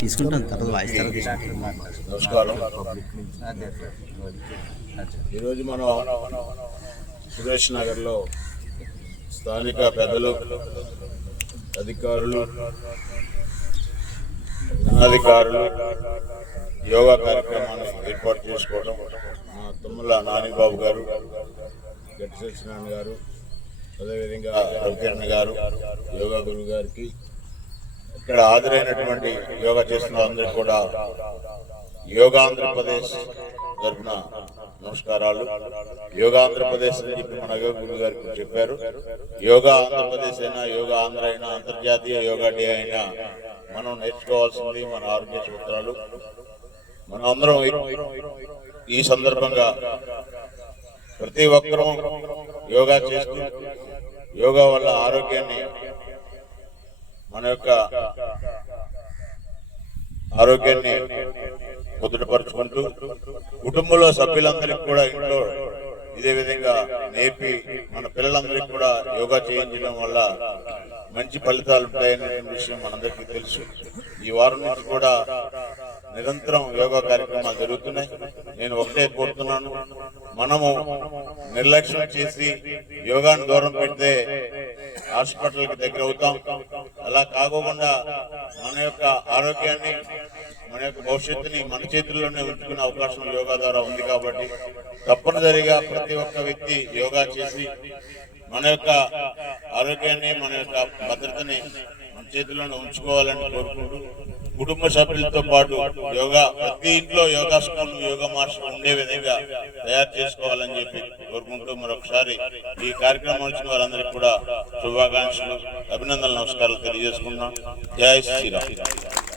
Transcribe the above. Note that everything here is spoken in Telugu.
తీసుకుంటాం తర్వాత వాయిస్తారు. నమస్కారం. ఈరోజు మనం సురేష్ నగర్లో స్థానిక పెద్దలు, అధికారులు, అనాధికారులు యోగా కార్యక్రమాన్ని ఏర్పాటు చేసుకోవడం, మా తుమ్మల నానిబాబు గారు, గట్టి సత్యనారాయణ గారు, అదేవిధంగా రవికిరణ్ గారు, యోగా గురువు గారికి, ఇక్కడ హాజరైనటువంటి యోగా చేస్తున్న అందరికీ కూడా యోగా ఆంధ్రప్రదేశ్ తరఫున నమస్కారాలు. యోగా ఆంధ్రప్రదేశ్ అని చెప్పి మన యోగా గురువు గారికి చెప్పారు. యోగా ఆంధ్రప్రదేశ్ అయినా, యోగా ఆంధ్ర అయినా, అంతర్జాతీయ యోగా డే అయినా మనం నేర్చుకోవాల్సింది మన ఆరోగ్య సూత్రాలు. మనం అందరం ఈ సందర్భంగా ప్రతి ఒక్కరూ యోగా చేస్తూ యోగా వల్ల ఆరోగ్యాన్ని, మన యొక్క ఆరోగ్యాన్ని కుదుటపరుచుకుంటూ కుటుంబంలో సభ్యులందరికీ కూడా ఇంట్లో ఇదే విధంగా నేర్పి మన పిల్లలందరికీ కూడా యోగా చేయించడం వల్ల మంచి ఫలితాలు ఉంటాయనే విషయం మనందరికీ తెలుసు. ఈ వారం నుంచి కూడా నిరంతరం యోగా కార్యక్రమాలు జరుగుతున్నాయి. నేను ఒకటే కోరుతున్నాను, మనము నిర్లక్ష్యం చేసి యోగాను దూరం పెడితే హాస్పిటల్కి దగ్గర అవుతాం. అలా కాకుండా మన యొక్క ఆరోగ్యాన్ని, మన యొక్క భవిష్యత్తుని మన చేతుల్లోనే ఉంచుకునే అవకాశం యోగా ద్వారా ఉంది. కాబట్టి తప్పనిసరిగా ప్రతి ఒక్క వ్యక్తి యోగా చేసి మన యొక్క ఆరోగ్యాన్ని, మన యొక్క భద్రతని మన చేతుల్లోనే ఉంచుకోవాలని కోరుకుంటూ, కుటుంబ సభ్యులతో పాటు యోగా ప్రతి ఇంట్లో యోగా స్కూల్, యోగా మాస్టర్ ఉండే విధంగా తయారు చేసుకోవాలని చెప్పి కోరుకుంటూ మరొకసారి ఈ కార్యక్రమం వచ్చిన వారందరికీ కూడా శుభాకాంక్షలు, అభినందనలు, నమస్కారాలు తెలియజేసుకున్నాం. జై శ్రీరామ్.